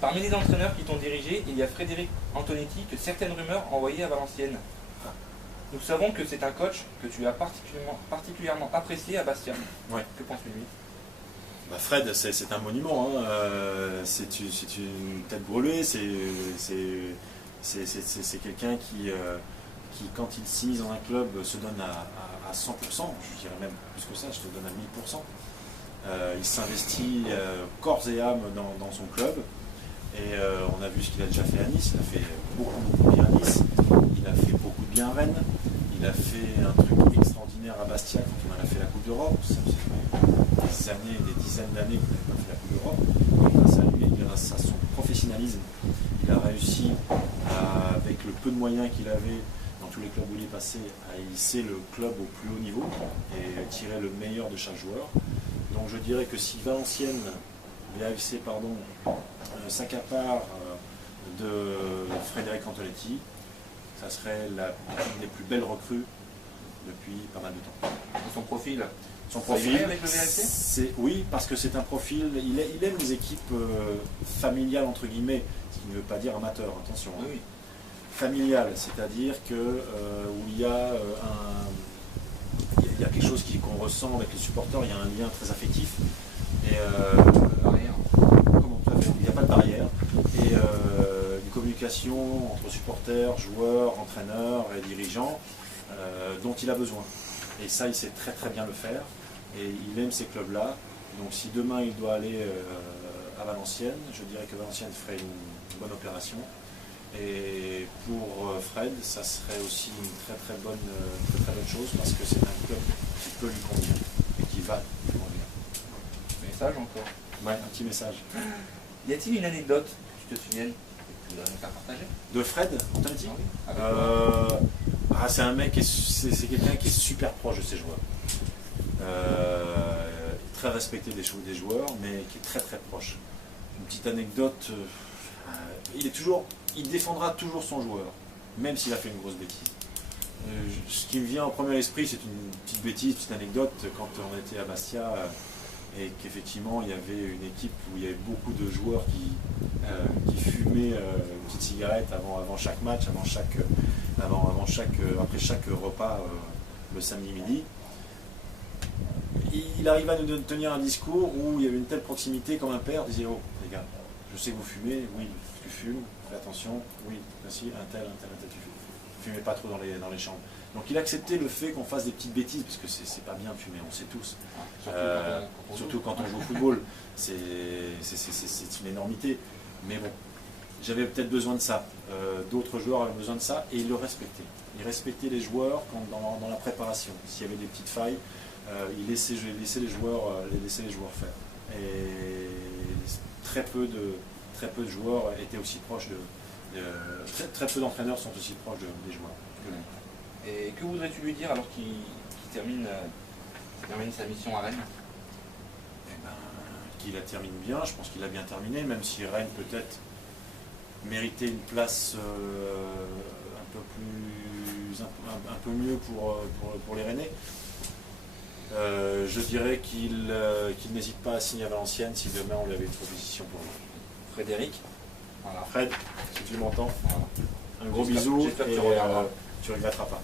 Parmi les entraîneurs qui t'ont dirigé, il y a Frédéric Antonetti que certaines rumeurs envoyaient à Valenciennes. Nous savons que c'est un coach que tu as particulièrement apprécié à Bastia. Ouais. Que penses-tu de lui? Bah Fred, c'est un monument, hein. C'est une tête brûlée, c'est quelqu'un qui, quand il signe dans un club, se donne à 100%, je dirais même plus que ça, je te donne à 1000%. Il s'investit corps et âme dans son club, et on a vu ce qu'il a déjà fait à Nice. Il a fait beaucoup de bien à Nice, il a fait beaucoup de bien à Rennes, il a fait un truc extraordinaire à Bastia quand on a fait la Coupe d'Europe. Ça fait des dizaines d'années qu'on n'avait pas fait la Coupe d'Europe. Grâce à lui et grâce à son professionnalisme, il a réussi, avec le peu de moyens qu'il avait dans tous les clubs où il est passé, à hisser le club au plus haut niveau et tirer le meilleur de chaque joueur. Donc je dirais que si Valenciennes, VAFC pardon, s'accapare de Frédéric Antonetti, ça serait l'une des plus belles recrues depuis pas mal de temps. Son profil. Son profil, avec le VAFC ? Oui, parce que c'est un profil, il aime les équipes familiales entre guillemets, ce qui ne veut pas dire amateur, attention. Hein. Oui. Familiale, c'est-à-dire que où il y a il y a quelque chose qu'on ressent avec les supporters, il y a un lien très affectif. Et barrière. Comment tout à fait, il n'y a pas de barrière. Et une communication entre supporters, joueurs, entraîneurs et dirigeants dont il a besoin. Et ça, il sait très très bien le faire. Et il aime ces clubs-là. Donc si demain il doit aller à Valenciennes, je dirais que Valenciennes ferait une bonne opération. Et pour Fred, ça serait aussi une très très bonne chose parce que c'est un club qui peut lui convenir et qui va lui convenir. Message encore. Ouais, un petit message. Y a-t-il une anecdote que tu te souviennes que tu voudrais nous faire partager? De Fred, Antonetti? C'est un mec, c'est quelqu'un qui est super proche de ses joueurs. Très respecté des joueurs, mais qui est très très proche. Une petite anecdote, il défendra toujours son joueur, même s'il a fait une grosse bêtise. Ce qui me vient en premier esprit, c'est une petite bêtise, une petite anecdote, quand on était à Bastia, et qu'effectivement il y avait une équipe où il y avait beaucoup de joueurs qui fumaient une petite cigarette avant chaque match, après chaque repas le samedi midi. Il arriva à nous tenir un discours où il y avait une telle proximité comme un père disait: oh les gars, je sais que vous fumez, oui, tu fumes, fais attention, oui, merci, un tel, tu fumes. Fumez pas trop dans les chambres. Donc il acceptait le fait qu'on fasse des petites bêtises, parce que c'est pas bien de fumer, on sait tous. Surtout quand on joue au football, c'est une énormité. Mais bon, j'avais peut-être besoin de ça. D'autres joueurs avaient besoin de ça, et il le respectait. Il respectait les joueurs dans la préparation. S'il y avait des petites failles, il laissait les joueurs faire. Et très peu de joueurs étaient aussi proches très peu d'entraîneurs sont aussi proches des joueurs que lui. Et que voudrais-tu lui dire alors qu'il termine sa mission à Rennes? Qu'il la termine bien, je pense qu'il a bien terminé, même si Rennes peut-être méritait une place un peu mieux pour les Rennais. Je dirais qu'il n'hésite pas à signer à Valenciennes si demain on lui avait une proposition pour lui. Frédéric, voilà. Fred, si tu m'entends, voilà. un gros bisou et tu tu regretteras pas.